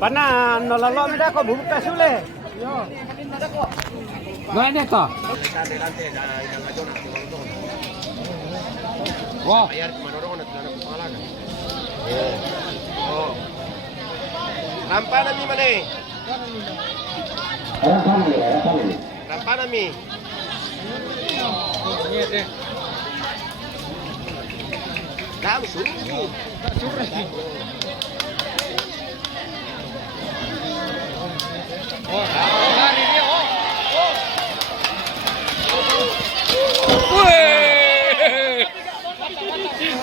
Pana nololo mida ko bubuka sule. Yo. Gana to. Wah. Rampana mi mane. Rampana mi. Dami suruh.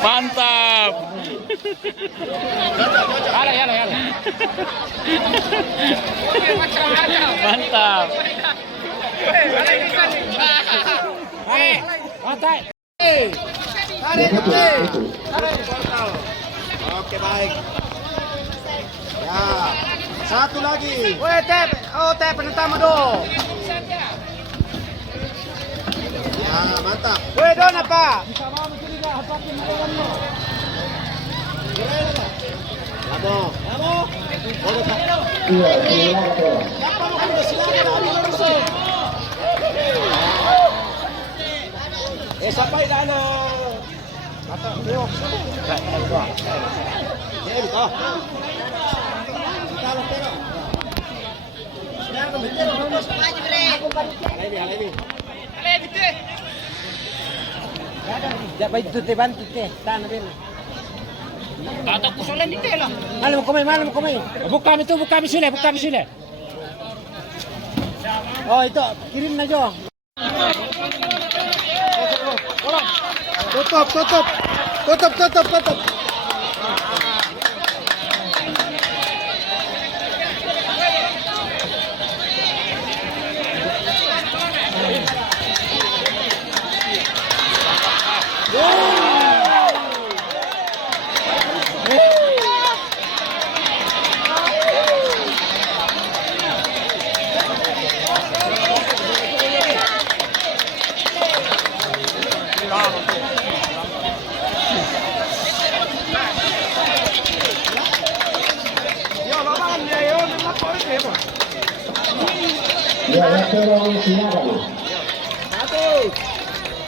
Mantap. Mantap. Oke baik. Ya, satu lagi. Woi, tep. Oh, tep penentama do. Ya, mantap. Woi, don apa? Vamos. Sampai dana. Mata tengok. Ya, itu. Kalau tengok. Dapat itu te bantu te. Tan ben. Kata kusolan di tela. Malam mo kumay. Buka kami sila. Oh, itu kirim na jo. Tutup.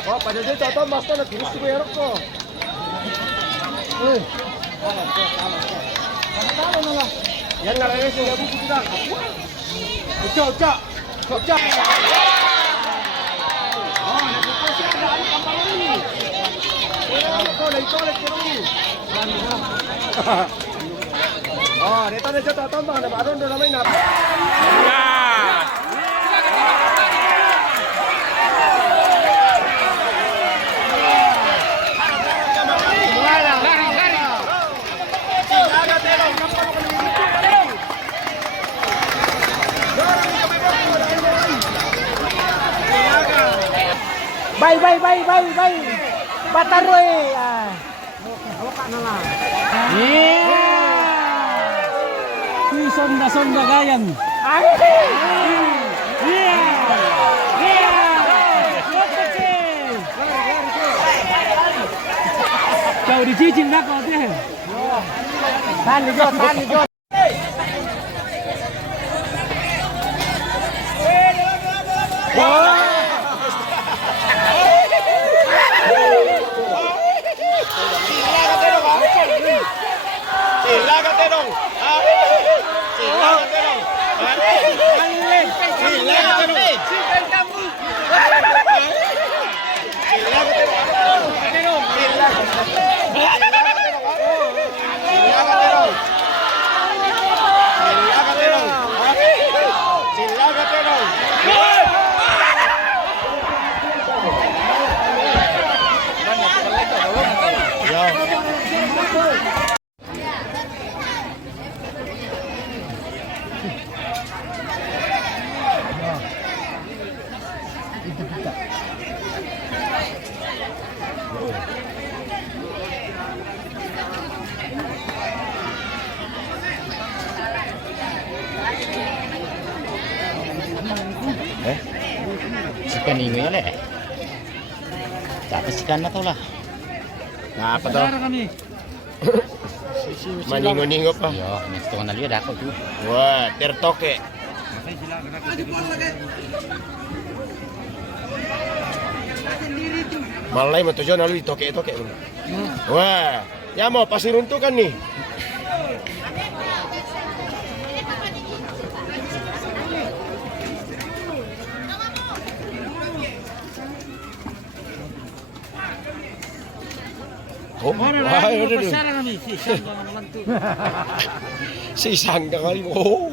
Oh, pada dia contoh master na tiris ko yarok ko. Talo na lang. Yan na rin siya buku kita. Uca. Oh, nagpapasya na ang kampalan ni. Wala ko na ito ni. Oh, dito na siya tatambang na baron do na may nap. Bye. Bataroy. Hawakan na lang. Sonda gayan. Kau dicicing nak kau tu. Tan jo. Ikan ini ya leh. Dapat ikan na to lah. Nah, apa to? Maningo-ningo pa. Yo, nesto ka na liya dako tu. Wah, tertoke. Malay mo to John, alu toke-toke. Wah, ya mau pasiruntukan nih. Oh, wah, si sangga kali. Oh.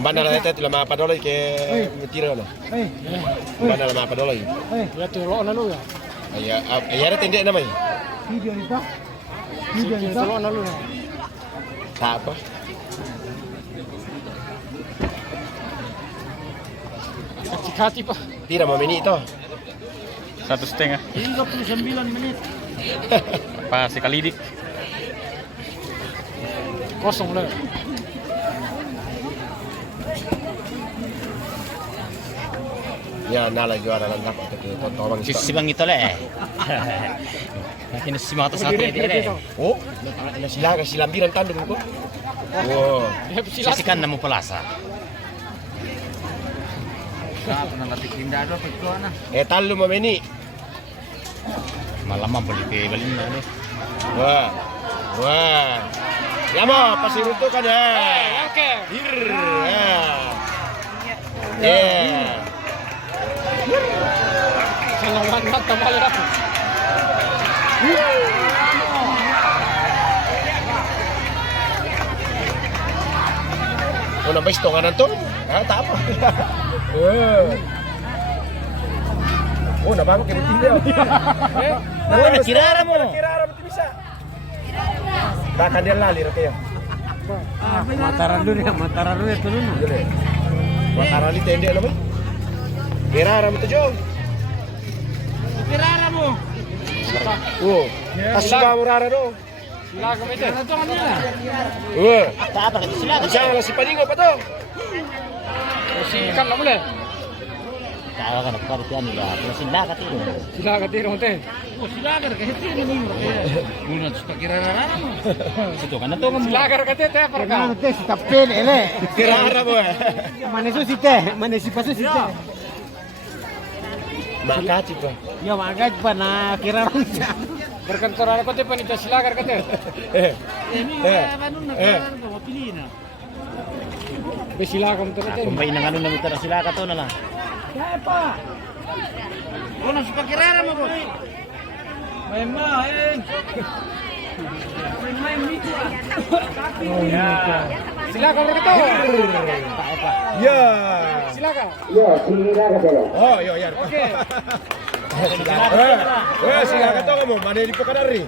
Mbana na ito lama pa dolay ke tira na. Mbana lama pa dolay. Ya turo na lu ya. Ayara tindi na may. Video nito. Video nito. Turo na lu. Ta apa? Kati pa. Tira mo mini ito. 1,5. 39 menit. Pa si Kalidik. Kosong lang. Ya, nala juara lang dapat itu tolong Si Bang ito le. Nakin si mga to sa atin dire. Oh, sila silambiran tandem ko. Wow. Sisikan na mo palasa. Talo mo mini. Malamang balik balin na ni. Wah. Wah. Ya mo, pasiruntukan ya. Oke. Hir. Ya. Salamat na tamali ako. Oh, nabay stongan na to. Tapa. Oh, nabang kaya hindi. Kirara mo. Kirara mo bisa. Takan dia lali ra kayo. Mataran dulu ya, mataran dulu itu dulu. Dili. Matarali tende na ba? Kirara mo to, Jong. Kirara mo. Oh, kasuba mo rara do. Sila kami ito. Ito kanila. Oh, Taapa ka sila. bisa lang si Paningo pa to. Sikan na muli. Tawa ka nagpartian nila. Sila ka tiro. Sila ka tiro te. Oh, sila ka kasi tiro mo. Una sa kirara mo. Ito ka na to. Sila ka te para ka. Te si tapin ele. Kirara mo. Manesu si te, manesi pasu si te. Makati pa. Yo magaj pa na kirara. Berkantor ako te panita sila ka te. Ini ano na kirara ko pili na. Be sila ka mo te. Kumbay nang ano na mitara sila ka to na lang. Kaya pa. Una sa kirara mo ko. May main. May mito. Oh, ya. Sila ka berkato. Ya. Sila ka. Oh, yo ya. Oke. Sila ka to mo, manili po ka na rin.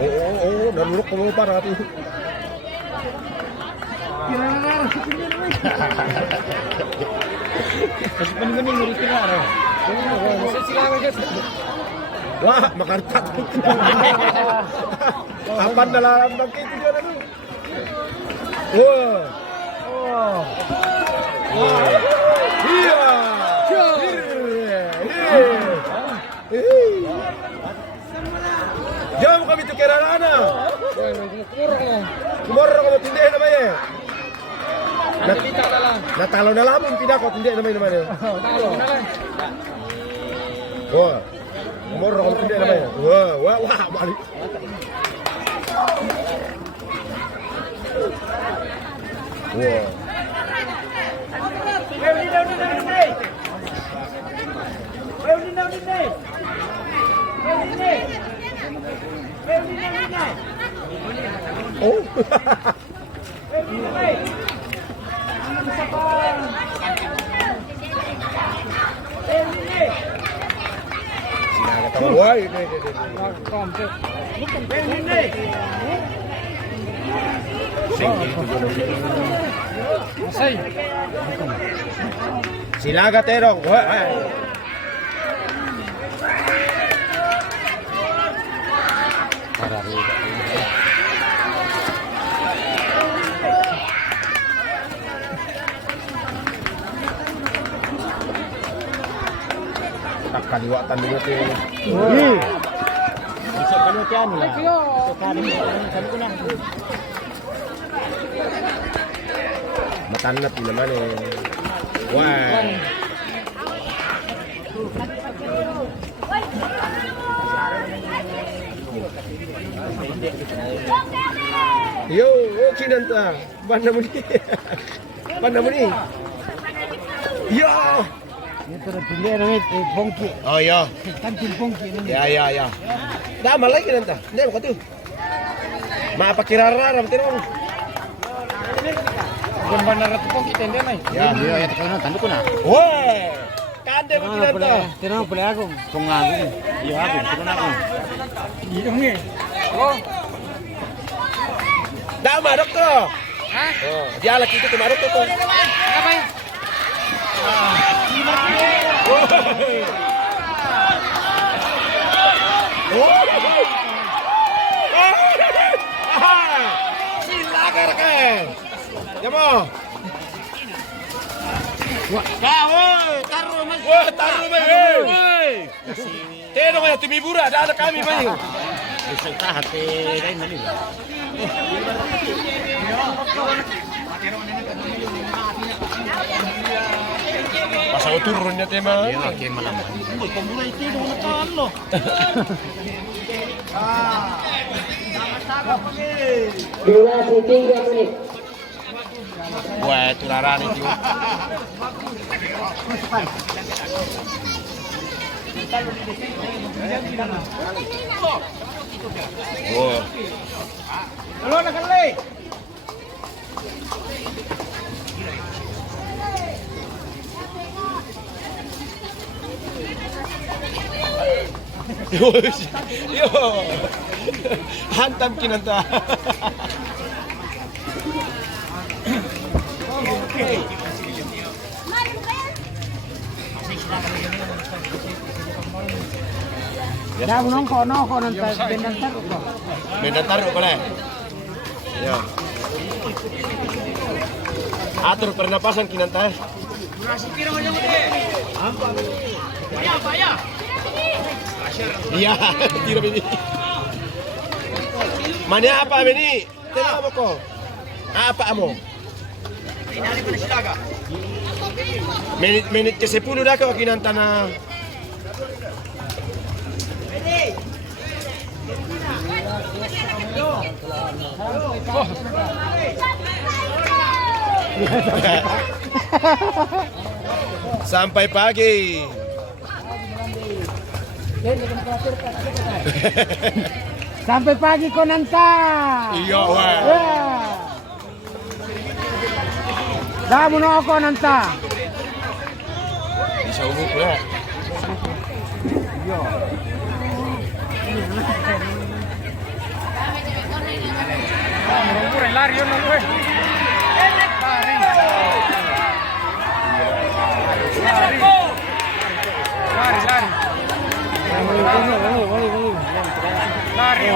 Oo, nalulok ko mo para natin. Kasi paning-paning mo kirara. Kasi sila ka kasi. Wah, makartat. Kapan na lang magkito dyan ano? Wow. Iya. Jom kami tu kira na. Kumoro ko tindi na may. Nadalita na lang. Natalo na lang pinako tindi na may naman. Talo na lang. Wah. Kumoro ko tindi na may. Wah, balik. Wah. Oh. Woi, Silaga terong. kaliwatan dulu tuh. Bisa kalau tian lah. Sekali sabi ko na. Matanap din naman eh. Wah. Yo, okay nanta. Banda mo ni. Banda mo ni. Yo. Ito na pili na bongki. Oh, yo. Kantin bongki na. Ya. Dah malay ka nanta. Hindi mo katu. Mapakirara tino. Gambar na rato bongki tende na. Ya. Iyo ya ko na tando ko na. Wah. Kande mo kinanta. Tinang pala ako. Kung ako. Iyo ako, ko na ako. Iyo ngi. Oh. Dah marok to. Ha? Oh, dia laki itu marok to. Apa? Silakan kan. Jamo. Taruh mas. Wah, taruh mai. Teno kaya tumibura, ada kami mai. Isang tahat lain man yun. Pasang turun niya tema. Iyo okay malaman. Durasi 3 menit. Wah, tularan itu. Wah. Halo nak kali. Yo. Hantam kinanta. Dah nong kono nanti bendang taruh ko. Benda taruh pala. Ya. Atur pernapasan kinanta. Iya, tiro bini. Mana apa bini? Tengok mo ko. Apa mo? Menit ke 10 dah ko kinanta na. Sampai pagi. Sampai pagi konanta. Iya, wah. Ya. Dah mo ako nanta. Bisa ubuk pula. Lari yun lang gue. Lari.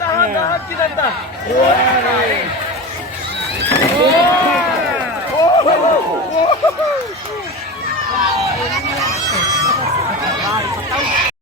Tahan kita tak.